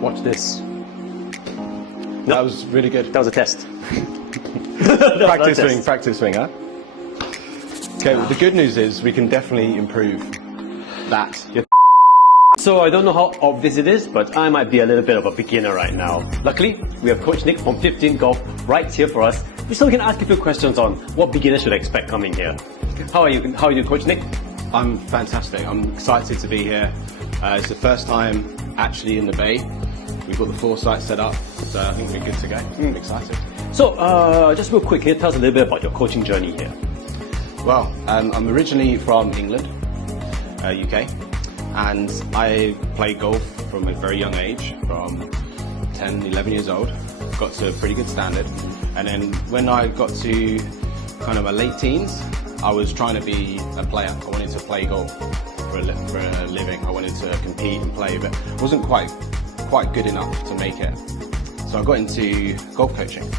Watch this. That was really good. That was a test. Practice swing, huh? Okay, well, the good news is we can definitely improve that. So I don't know how obvious it is, but I might be a little bit of a beginner right now. Luckily, we have Coach Nick from 15 Golf right here for us. So we can ask you a few questions on what beginners should expect coming here. How are you? How are you, Coach Nick? I'm fantastic. I'm excited to be here. It's the first time actually in the Bay. We've got the foresight set up, so I think we're good to go. I'm excited. So just real quick, can you tell us a little bit about your coaching journey here? Well, I'm originally from England, UK, and I played golf from a very young age, from 10, 11 years old. Got to a pretty good standard. And then when I got to kind of my late teens, I was trying to be a player. I wanted to play golf for a living. I wanted to compete and play, but wasn't quite good enough to make it. So I got into golf coaching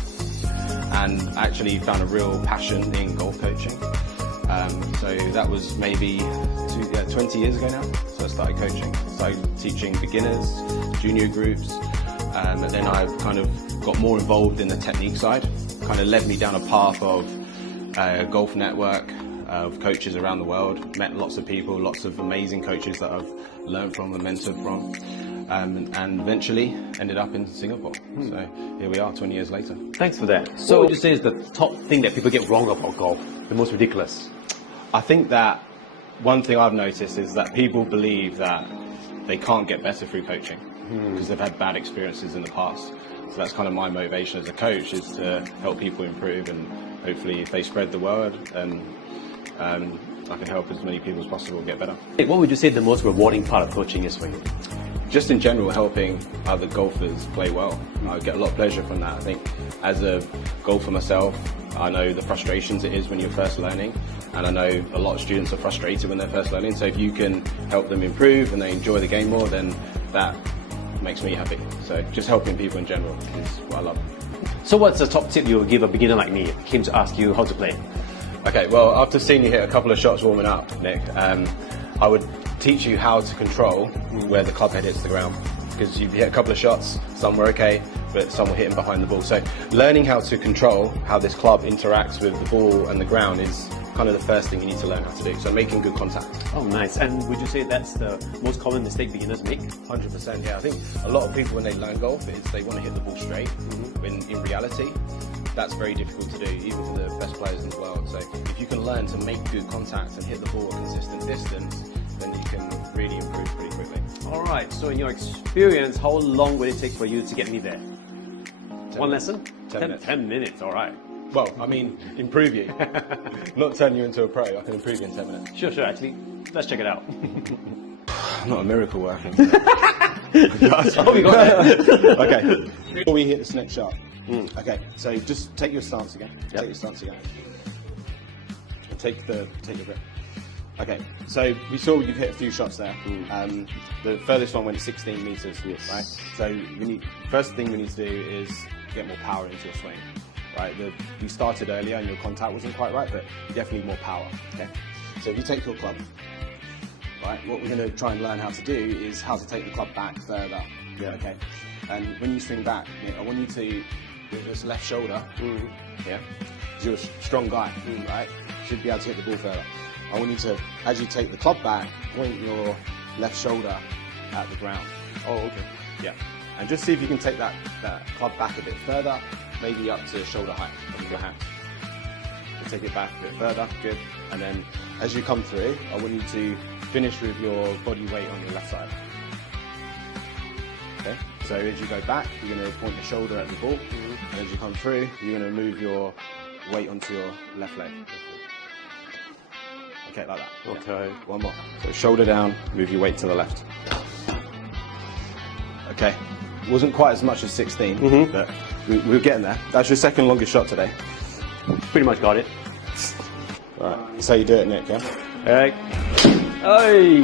and actually found a real passion in golf coaching. So that was maybe 20 years ago now. So I started coaching. Started teaching beginners, junior groups, and then I kind of got more involved in the technique side. Kind of led me down a path of golf network of coaches around the world. Met lots of people, lots of amazing coaches that I've learned from and mentored from. And eventually ended up in Singapore. So here we are 20 years later. Thanks for that. So what would you say is the top thing that people get wrong about golf? The most ridiculous? I think that one thing I've noticed is that people believe that they can't get better through coaching because they've had bad experiences in the past. So that's kind of my motivation as a coach, is to help people improve, and hopefully if they spread the word, and I can help as many people as possible get better. What would you say the most rewarding part of coaching is for you? Just in general, helping other golfers play well. I get a lot of pleasure from that. I think as a golfer myself, I know the frustrations it is when you're first learning, and I know a lot of students are frustrated when they're first learning. So if you can help them improve and they enjoy the game more, then that makes me happy. So just helping people in general is what I love. So what's the top tip you would give a beginner like me if came to ask you how to play? Okay, well, after seeing you hit a couple of shots warming up, Nick, I would teach you how to control where the club head hits the ground, because you hit a couple of shots, some were okay, but some were hitting behind the ball. So learning how to control how this club interacts with the ball and the ground is kind of the first thing you need to learn how to do. So making good contact. Oh, nice. And would you say that's the most common mistake beginners make? 100%, yeah. I think a lot of people, when they learn golf, is they want to hit the ball straight. When in reality, that's very difficult to do, even for the best players in the world. So if you can learn to make good contact and hit the ball a consistent distance, then you can really improve pretty quickly. All right. So in your experience, how long will it take for you to get me there? One lesson? 10 minutes. 10 minutes, all right. Well, I mean, improve you. Not turn you into a pro. I can improve you in 10 minutes. Sure. Actually, let's check it out. Not a miracle working. Oh, we got it. Okay. Before we hit this next shot. Okay. So just take your stance again. Yep. Take your stance again. And take your grip. Okay. So we saw you've hit a few shots there. The furthest one went 16 meters. Yes. Right. So first thing we need to do is get more power into your swing. Right, you started earlier and your contact wasn't quite right, but you definitely need more power. Okay, so if you take your club, right, what we're going to try and learn how to do is how to take the club back further. Yeah. Okay, and when you swing back, I want you to with this left shoulder. Yeah, because you're a strong guy, right? You should be able to hit the ball further. I want you to, as you take the club back, point your left shoulder at the ground. Oh, okay. Yeah, and just see if you can take that club back a bit further. Maybe up to shoulder height of your hands. And take it back a bit further, good. And then as you come through, I want you to finish with your body weight on your left side. Okay, so as you go back, you're going to point your shoulder at the ball. And as you come through, you're going to move your weight onto your left leg. Okay, like that. Okay. One more. So shoulder down, move your weight to the left. Okay, wasn't quite as much as 16, but we're getting there. That's your second longest shot today. Pretty much got it. Right, that's how you do it, Nick, yeah? All right. Hey!